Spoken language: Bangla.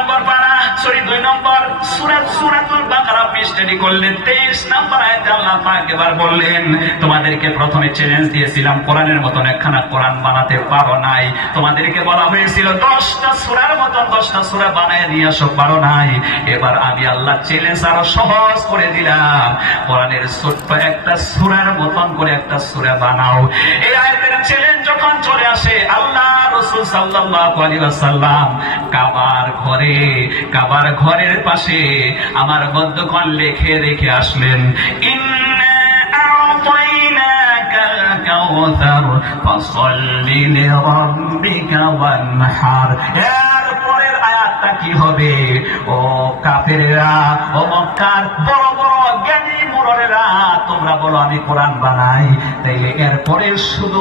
নম্বর পারা, 2 নম্বর সূরাতুল বাকারা স্টাডি করলেন। 23 নম্বর আয়াতে আল্লাহ পাক এবার বললেন, তোমাদেরকে প্রথমে চ্যালেঞ্জ দিয়েছিলাম, কোরআনের মতন একখানা কোরআন বানাতে পারো নাই। তোমাদেরকে বলা হয়েছিল 10টা সূরার মতন 10টা সূরা বানায় নিয়ে আসো, পারো নাই। এবার আমি আল্লাহ চ্যালেঞ্জ আরো সহজ করে দিলাম, কোরআনের ছোট্ট একটা সূরার মতন করে একটা সূরা বানাও। এই আয়াতের চ্যালেঞ্জ যখন চলে আসে, আল্লাহ রাসূল সাল্লাল্লাহু আলাইহি ওয়াসাল্লাম কাবার ঘরের পাশে আমার মধ্যখান লিখে রেখে আসলেন, ইন্না আ'তাইনাকাল কাউসার ফাসাল্লি লিরাব্বিকা ওয়ানহার। এর পরের আয়াতটা কি হবে? ও কাফেরেরা, ও মক্কার বড় বড় জ্ঞানী মুররেরা, তোমরা বলো আমি কোরআন বানাই, তাইলে এরপরে শুধু